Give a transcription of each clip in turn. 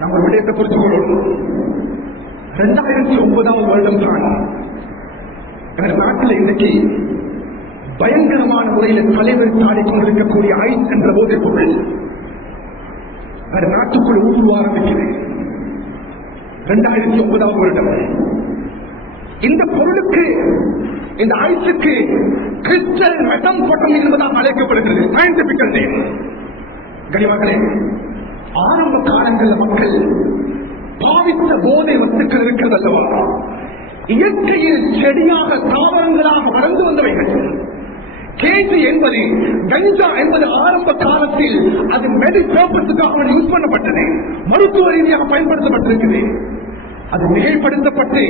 நம்ம விடயத்தை புரிந்து கொள்ளணும். 2009 வருடம் தான் நாட்டில் இன்னைக்கு பயங்கரமான முறையில் தலைவர் தாடிக் கொண்டிருக்கக்கூடிய ஐஸ் என்ற போதைப் பொருள் நாட்டுக்குள் ஊழ ஆரம்பிக்கிறது. 2009 வருடம் இந்த பொருளுக்கு, இந்த ஐஸுக்கு கிறிஸ்டல் மெத்தம்ஃபெட்டமைன் என்பதாக அழைக்கப்படுகிறது. சயின்டிபிக்கல் நேம். கனிமகளே, ஆரம்ப காலங்களில் மக்கள் பாவித்த போதை வஸ்துக்கள் இருக்கிறது அல்லவா, இயற்கையில் செடியாக தாவரங்களாக வளர்ந்து வந்தவைகள். கேஜி என்பது, கஞ்சா என்பது ஆரம்ப காலத்தில் அது மெடிசனுக்காக யூஸ் பண்ணப்பட்டது, மருத்துவ ரீதியாக பயன்படுத்தப்பட்டிருக்கிறது. அது மிகைப்படுத்தப்பட்டு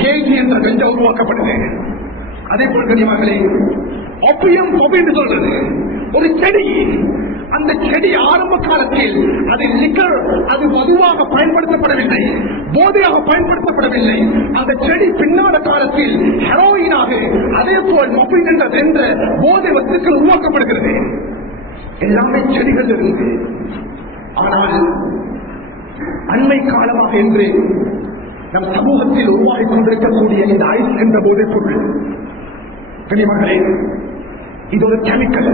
கேஜி என்ற கஞ்சா உருவாக்கப்பட்டது. அதே போல் கனிமகளே, ஒப்பியம் என்று சொல்றது ஒரு செடி. அந்த செடி ஆரம்ப காலத்தில் அது லிக்கர், அது மதுவாக பயன்படுத்தப்படவில்லை, போதையாக பயன்படுத்தப்படவில்லை. அந்த செடி பின்னாட காலத்தில் ஹெரோயினாக, அதே போல் மொபைல் என்ற போதை வஸ்துக்கள் உருவாக்கப்படுகிறது. எல்லாமே செடிகள் இருந்து. ஆனால் அண்மை காலமாக என்று நம் சமூகத்தில் உருவாகிக் கொண்டிருக்கக்கூடிய இந்த ஐஸ் என்ற போதைப் பொருள், கனிமகளே, இது ஒரு கெமிக்கல்.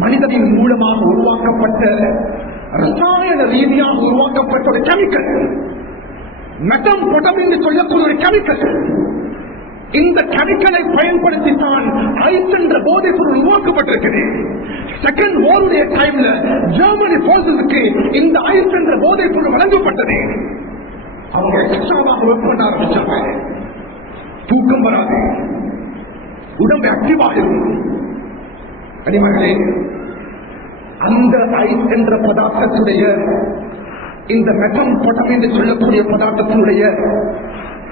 மனிதனின் மூலமாக உருவாக்கப்பட்ட, ரசாயன ரீதியாக உருவாக்கப்பட்ட ஒரு கெமிக்கல். மெத்தம்ஃபெட்டமைன் என்று சொல்லக்கூடிய ஒரு கெமிக்கல். இந்த கெமிக்கலை பயன்படுத்தித்தான் ஐஸ் என்ற போதைப் பொருள் உருவாக்கப்பட்டிருக்கிறது. செகண்ட் வாருடைய டைம்ல ஜெர்மனி போர்ஸுக்கு இந்த ஐஸ் என்ற போதைப் பொருள் வழங்கப்பட்டது. அவங்க எக்ஸ்ட்ராவாக ஒர்க் பண்ண ஆரம்பிச்சாங்க. தூக்கம் வராது, உடம்பு ஆக்டிவாக இருக்கும். கனிமகளே, அந்த ஐஸ் என்ற பதார்த்தத்துடைய, இந்த மெத்தம்ஃபெட்டமைன் என்று சொல்லக்கூடிய பதார்த்தத்தினுடைய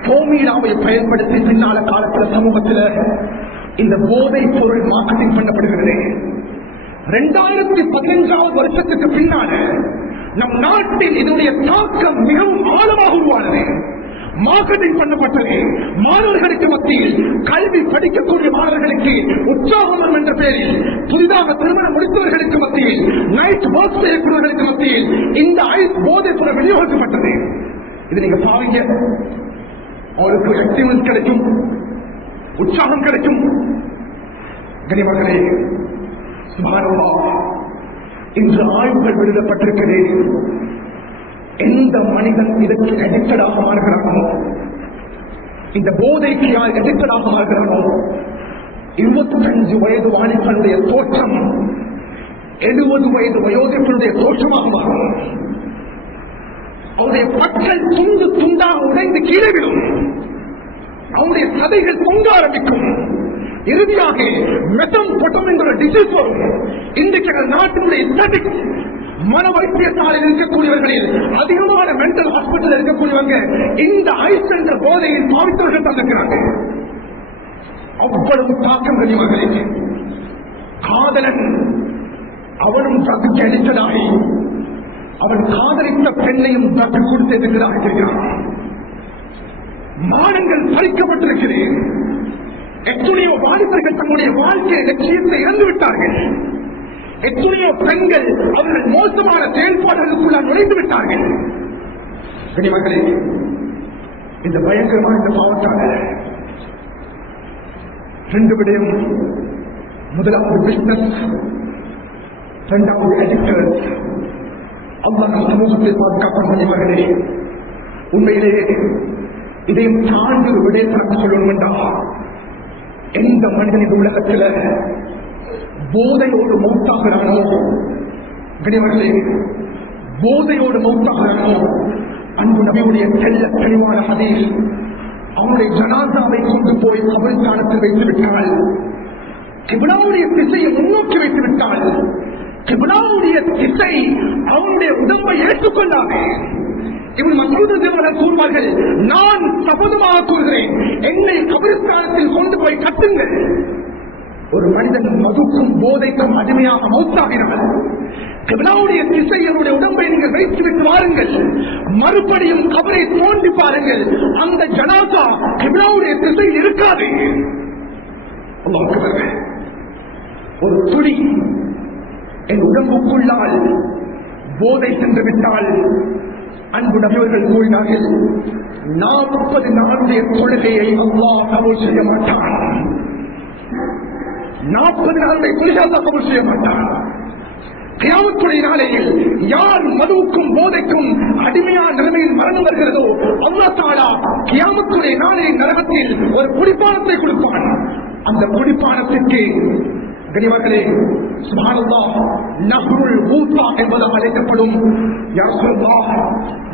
போமீடாவை பயன்படுத்தி பின்னால காலத்தில் சமூகத்தில் இந்த போதைப் பொருள் மார்க்கெட்டிங் பண்ணப்படுகிறது. 2015 வருஷத்துக்கு பின்னால நம் நாட்டில் இதனுடைய தாக்கம் மிகவும் ஆழமாக உருவானது. மார்க்கெட்டிங் பண்ணப்பட்டது. மாணவர்களுக்கு மத்தியில், கல்வி படிக்கக்கூடிய மாணவர்களுக்கு உற்சாகம் என்ற பெயரில், புதிதாக திருமணம் முடித்தவர்களுக்கு மத்தியில், நைட் ஒர்க் செய்யக்கூடியவர்களுக்கு மத்தியில் இந்த ஐஸ் போதைப் பொருள் விநியோகிக்கப்பட்டது. இது நீங்க பாருங்க, அவருக்கு ஆக்டிவ்னஸ் கிடைக்கும், உற்சாகம் கிடைக்கும். கனிமகளே, சுப்ஹானல்லாஹ், இன்று ஆய்வுகள் வெளியிடப்பட்டிருக்கிறது. எந்த மனிதன் இதற்கு அடிக்டடாக மாறுகிறானோ, இந்த போதைக்கு யார் அடிக்டடாக மாறுகிறானோ, 25 வயது வாலிபனுடைய தோற்றம் 70 வயது வயோதிபனுடைய தோற்றமாக மாறும். அவருடைய பற்கள் துண்டு துண்டாக உடைந்து கீழே விடும். அவருடைய சதைகள் பொங்க ஆரம்பிக்கும். இறுதியாக மெத்தம்ஃபெட்டமைன் என்ற டிசீஸ் வரும். இன்றைக்கு நாட்டினுடைய ஸ்டாட்டிஸ்டிக்ஸ், மன வைத்தியசாலையில் இருக்கக்கூடியவர்களில் அதிகமான மென்டல் ஹாஸ்பிட்டல் இருக்கக்கூடியவங்க இந்த ஐஸ் என்ற போதையில் பாவித்தவர்கள் தந்திருக்கிறாங்க. அவ்வளவு தாக்கம் கனிமகளே. காதலன் அவனும் ட்ரக்கு அடித்ததாகி அவன் காதலித்த பெண்ணையும் ட்ரக்கு கொடுத்திருக்கிறதாக இருக்கிறான். மானங்கள் பறிக்கப்பட்டிருக்கிறது. எத்தனையோ வாலிபர்கள் தன்னுடைய வாழ்க்கை லட்சியத்தை இழந்துவிட்டார்கள். எத்தனையோ பெண்கள் அவர்கள் மோசமான செயல்பாடுகளுக்குள்ள நுழைந்து விட்டார்கள். கனிமகளே, இந்த பயங்கரமான இந்த பாவத்தால் 2 விடயம். முதலாவது பிசினஸ், 2வது அடிக்டர்ஸ். அல்லாஹ் சமூகத்தை பாதுகாப்பான். கனிமகளே, உண்மையிலேயே இதையும் தாண்டி ஒரு விடயத்தை சொல்லணும் என்றால், எந்த மனிதனின் உலகத்தில் போதையோடு மௌத்தாகிறானோ, கனிமகளே, போதையோடு மௌத்தாகிறானோ, அன்பு நபியுடைய தெல்ல தெளிவான ஹதீஸ், அவனுடைய ஜனாசாவை கொண்டு போய் கபரிஸ்தானத்தில் வைத்து விட்டால், கிப்லாவுடைய திசையை முன்னோக்கி வைத்து விட்டால், கிப்லாவுடைய திசை அவனுடைய உடம்பை ஏற்றுக்கொள்ளாது. இவன் மசூத் கூறுவார்கள், நான் சபதமாக கூறுகிறேன், என்னை கபரிஸ்தானத்தில் கொண்டு போய் கட்டுங்கள். ஒரு மனிதன் மதுக்கும் போதைக்கும் அடிமையாக மௌத்தாகிறார். கிப்லாவுடைய திசையினுடைய உடம்பை நீங்கள் வைத்துவிட்டு வாருங்கள், மறுபடியும் கபரை தோண்டி பாருங்கள், அந்த ஜனாசா கிப்லாவுடைய திசையில் இருக்காது. ஒரு துளி என் உடம்புக்குள்ளால் போதை சென்று விட்டால் அன்பு நபியவர்கள் கூறினார்கள் 40 நாளுடைய தொழுகையை அல்லாஹ் கபூல் செய்ய மாட்டான். 40 நாளுடைய தொழுகை அல்லாஹ் கபூல் செய்ய மாட்டான். கியாமத்துடைய நாளையில் யார் மதுவுக்கும் போதைக்கும் அடிமையான நிலைமையில் மரணம் வருகிறதோ அல்லாஹ் தஆலா கியாமத்துடைய நாளையில் நரகத்தில் ஒரு குடிப்பானத்தை கொடுப்பான். அந்த குடிப்பானத்திற்கு கனிவர்களே சுப்ஹானல்லாஹ் நஹ்ருல் ஊத்தா என்பது அழைக்கப்படும். யா ரசூலல்லாஹ்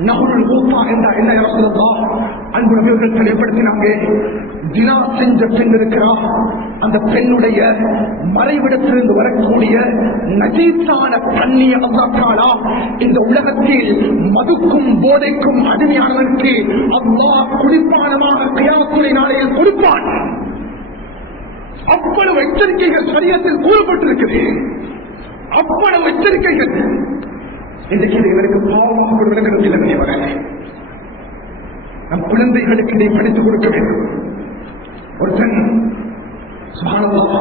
நஹ்ருல் ஊத்தா என்றால் என்ன யா ரசூலல்லாஹ்? அன்பு நபியவர்கள் தெளிவுபடுத்தினாங்க. ஜினா செஞ்ச பெண் இருக்கிறார், அந்த பெண்ணுடைய மறைவிடத்திலிருந்து வரக்கூடிய நஜீஸான தண்ணியை அல்லாஹ் தஆலா இந்த உலகத்தில் மதுக்கும் போதைக்கும் அடிமையானவருக்கு அல்லாஹ் குடிப்பானமாக கியாமத்துடைய நாளையில் கொடுப்பான். அவ்வளவு எச்சரிக்கைகள் சரியத்தில் கூறப்பட்டிருக்கிறது. அவ்வளவு எச்சரிக்கைகள் இன்றைக்கு இவருக்கு பாவமாக ஒரு விளக்கத்தில் வரல. நம் குழந்தைகளுக்கு இதை படித்துக் கொடுக்க வேண்டும். ஒருத்தன் சுப்ஹானல்லாஹ்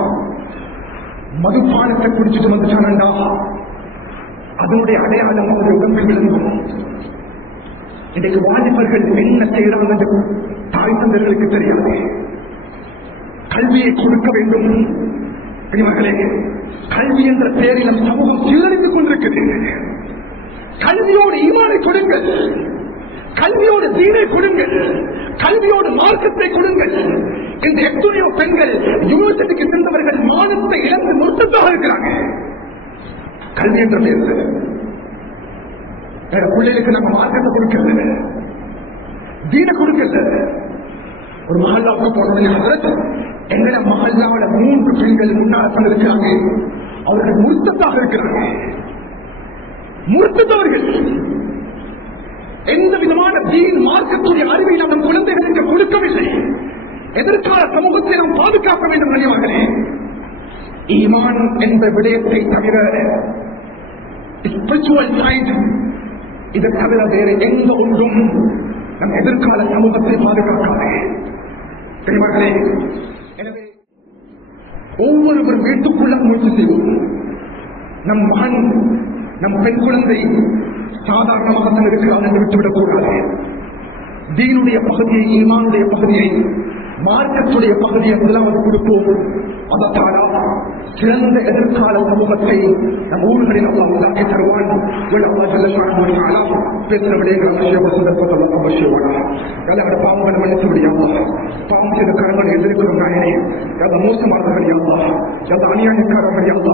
மதுபானத்தை குடிச்சிட்டு வந்துட்டானண்டா அதனுடைய அடையாளம் அவருடைய உடம்பில் விளங்கும். இன்றைக்கு வாலிபர்கள் என்ன செய்யறாங்க என்று தாய் தந்தர்களுக்கு தெரியாது. கல்வியை கொடுக்க வேண்டும். மகளே, கல்வி என்ற பெயரில் நம் சமூகம் சீரழித்துக் கொண்டிருக்கிறது. கல்வியோடு ஈமானை கொடுங்கள், கல்வியோடு தீனை கொடுங்கள், கல்வியோடு மார்க்கத்தை கொடுங்கள். இந்த எத்தனையோ பெண்கள் யூனிவர்சிட்டிக்கு சென்றவர்கள் மானத்தை இழந்து முழுத்தாக இருக்கிறாங்க. கல்வி என்ற பெயர் வேற பிள்ளைகளுக்கு நம்ம மார்க்கத்தை கொடுக்கிறது, தீனை கொடுக்கிறது. ஒரு மஹல்லாவுக்கு போனது எங்கட மஹல்லாவோட 3 பெண்கள் முன்னாள் இருக்கிறாங்க. அவர்கள் முர்த்தத்தாக இருக்கிறாங்க. முர்த்தத்தவர்கள் எந்த விதமான தீன் மார்க்கத்துடைய அறிவை நம் குழந்தைகளுக்கு கொடுக்கவில்லை. எதிர்கால சமூகத்தை நாம் பாதுகாக்க வேண்டும். நினைவார்களே, ஈமான் என்ற விடயத்தை தவிர ஸ்பிரிச்சுவல் சைட் இதை தவிர வேறு எந்த ஒன்றும் நம் எதிர்கால சமூகத்தை பாதுகாக்காது. பெரியவர்களே, எனவே ஒவ்வொருவரும் வீட்டுக்குள்ள முயற்சி செய்வோம். நம் மகன், நம் பெண் குழந்தை சாதாரணமாக இருக்கிறார் என்று விட்டுவிடக் கூடாது. தீனுடைய பகுதியை, ஈமானுடைய பகுதியை, மார்க்கத்துடைய பகுதியை முதலாவது கொடுப்போம். அதற்கான சிறந்த எதிர்கால சமூகத்தை நம் ஊர்களில் அல்லாஹ் உண்டாக்கி தருவான். பேசுகிற விடயங்கள் பாவங்களை மன்னித்து விடியாமா, பாவம் செய்த கரங்களை எதிர்க்கிறோம் நாயனே, மோசமானவர்கள் யாவா, அநியாயக்காரர்கள் யாவா,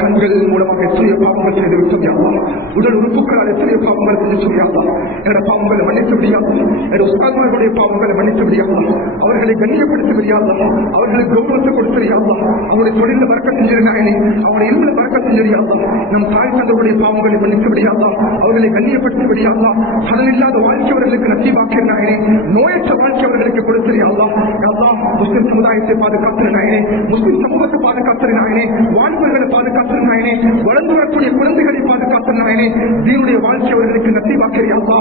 கண்கள் மூலமாக எத்தனைய பாவங்கள் செய்து விட்டோம் யாவா, உடல் உறுப்புகளால் எத்தனைய பாவங்கள் செஞ்சு யாவா, என்னோட பாவங்களை மன்னித்து விடியாமா, என்னோட உஸ்தாத்மார்களுடைய பாவங்களை மன்னித்து விடியாமா, அவர்களை கண்ணியப்படுத்தி விடியாமா, அவர்களுக்கு கௌரவத்தை கொடுத்து யாவா, அவருடைய தொழில பறக்க செஞ்சிருந்தாயனே, அவருடைய இருமல பறக்க செஞ்சிருயாவா, நம் தாய் தந்தையுடைய பாவங்களை மன்னித்து விடியாமா, அவர்களை கண்ணியப்படுத்தி விடியாமா, கடன் இல்லாத வாழ்க்கை அவர்களுக்கு நசீபாக்கினாயனே, நோயற்ற வாழ்க்கை அவர்களுக்கு கொடுத்திருயாவா, முஸ்லிம் சமுதாயத்தை பாதுகாத்திருந்தாயனே, முஸ்லிம் சமூகத்தை பாதுகாத்திருந்தாயனே, வாழ்வுகளை பாதுகாத்திருந்தாயனே, வளர்ந்து வரக்கூடிய குழந்தைகளை பாதுகாத்திருந்தாயனே, தீனுடைய வாழ்க்கை அவர்களுக்கு நசீபாக்கிறியாவா,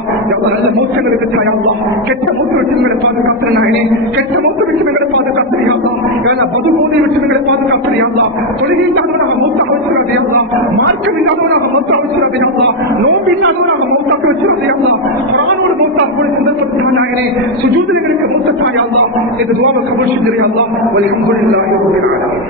நல்ல மோசங்களுக்கு தாயாவா, கெட்ட மூத்த விஷயங்களை பாதுகாத்திருந்தாயனே, கெட்ட மூத்த விஷயங்களை பாதுகாத்திருயாவா, பதுபோதை விஷயங்களை பாதுகாத்திருயாவா, தொழில் இல்லாதவனாக மூத்த அவசரதையாவா, மார்க்கம் இல்லாதவனாக மூத்த அவசரதையாவா, நோம்பு இல்லாதவனாக மூத்தாக்க வச்சிருந்தையாவா, குரானோடு மூத்தா கூட சந்தர்ப்பத்தானே, சுஜூதர்களுக்கு மூத்த தாயாவா, இது துவாவை கபூல் செஞ்சிருயாவா, வல்ஹம்துலில்லாஹி ரப்பில் ஆலமீன்.